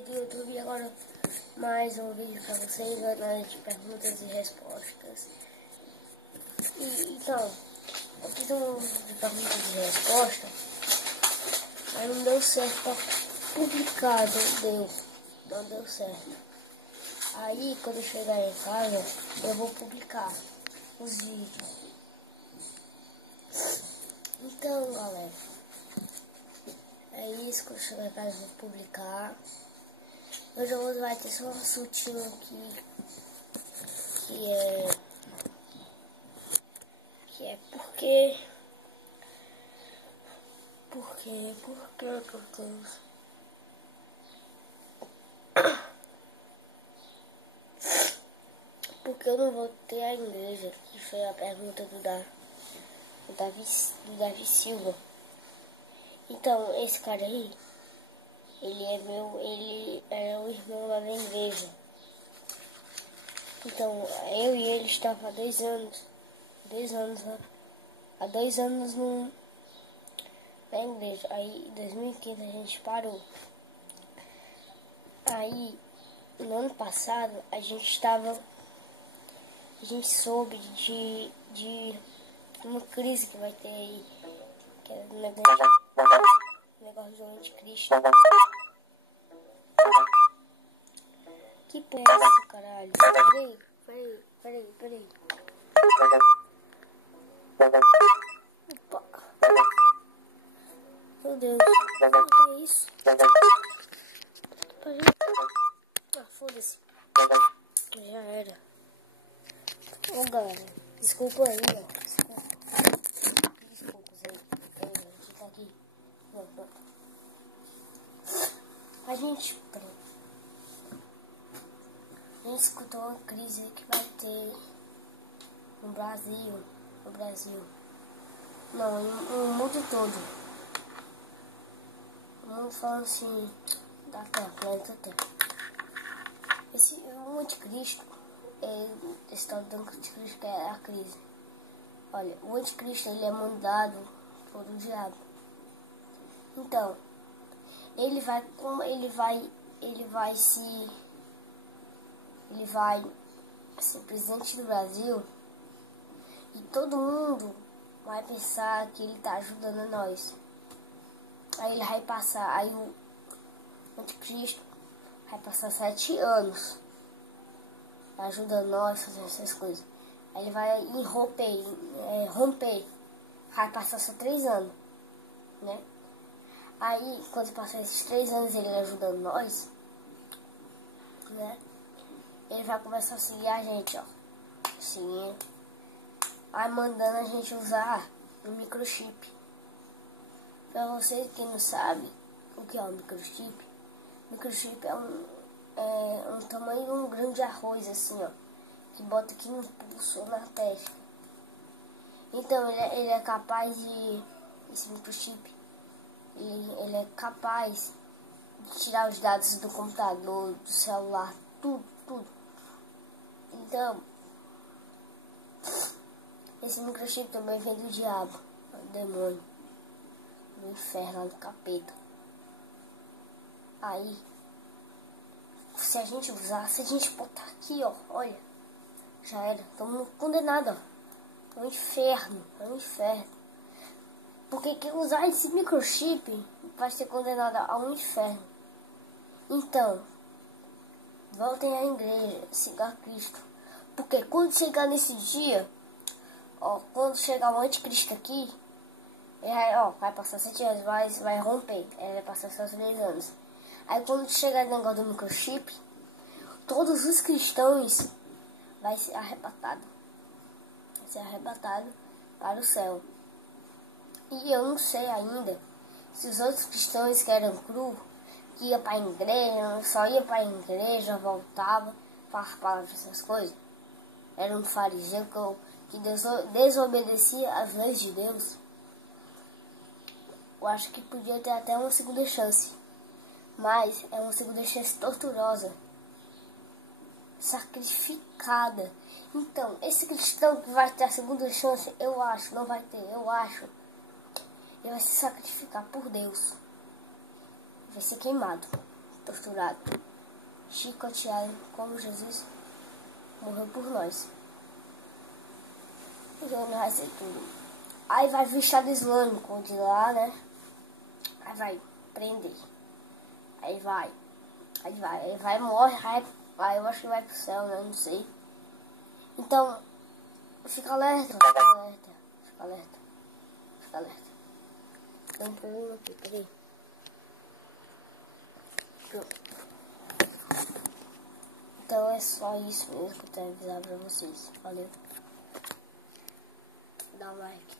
galerinha do YouTube, agora mais um vídeo pra vocês, né, de perguntas e respostas. Então, eu fiz um vídeo de perguntas e respostas, mas não deu certo pra publicar, não deu certo. Aí, quando eu chegar em casa, eu vou publicar os vídeos. Então, galera, é isso, quando eu chegar em casa eu vou publicar. Hoje vai ter só um assuntinho aqui, que é porque eu não voltei à igreja, que foi a pergunta do Davi Silva. Então, esse cara aí, ele é o irmão lá da igreja. Então, eu e ele estava há 2 anos, há 2 anos na igreja. Aí, em 2015 a gente parou. Aí, no ano passado, a gente soube de uma crise que vai ter aí, que é o negócio do anticristo. Que porra é essa, caralho? Peraí. Opa. Meu Deus, o que é isso? Ah, foda-se. Já era. Ô, galera, desculpa aí, ó. Desculpa aí. A gente tá aqui. A gente escutou uma crise que vai ter no Brasil. Não, no mundo todo. O mundo falando assim, da Terra, planeta Terra. O anticristo, esse tal do anticristo que é a crise. Olha, o anticristo, ele é mandado por o diabo. Então, ele vai ser presidente do Brasil e todo mundo vai pensar que ele tá ajudando nós. Aí ele vai passar, aí o anticristo vai passar 7 anos ajudando nós a fazer essas coisas. Aí ele vai romper, vai passar só 3 anos, né? Aí, quando passar esses 3 anos ele ajudando nós, né? Ele vai começar a seguir a gente, ó. Sim. Aí mandando a gente usar o microchip. Pra vocês que não sabem o que é o microchip, microchip é um tamanho de um grão de arroz, assim, ó. Que bota aqui no pulso ou na testa. Então, ele é capaz de... Esse microchip, ele é capaz de tirar os dados do computador, do celular, tudo. Então, esse microchip também vem do diabo, do demônio, do inferno, do capeta. Aí, se a gente botar aqui, ó, olha, já era, estamos condenados, ó, ao inferno. Porque quem usar esse microchip vai ser condenado ao inferno. Então, voltem à igreja, sigam a Cristo. Porque quando chegar nesse dia, ó, quando chegar o anticristo aqui, vai passar 7 anos, vai romper, vai passar só 3 anos. Aí quando chegar o negócio do microchip, todos os cristãos vai ser arrebatado para o céu. E eu não sei ainda se os outros cristãos que eram cru, que ia para a igreja, só ia para a igreja, voltava, farpava essas coisas. Era um fariseu que desobedecia às leis de Deus. Eu acho que podia ter até uma segunda chance. Mas é uma segunda chance torturosa. Sacrificada. Então, esse cristão que vai ter a segunda chance, eu acho. Ele vai se sacrificar por Deus. Vai ser queimado torturado, chicoteado, como Jesus morreu por nós. Então não vai ser tudo. Aí vai vir Estado Islâmico de lá, né? Aí vai prender. Aí morre, aí eu acho que vai pro céu, né? Não sei. Então, fica alerta. Tem um problema aqui, peraí. Pronto. Então é só isso mesmo que eu tenho que avisar pra vocês. Valeu. Dá um like.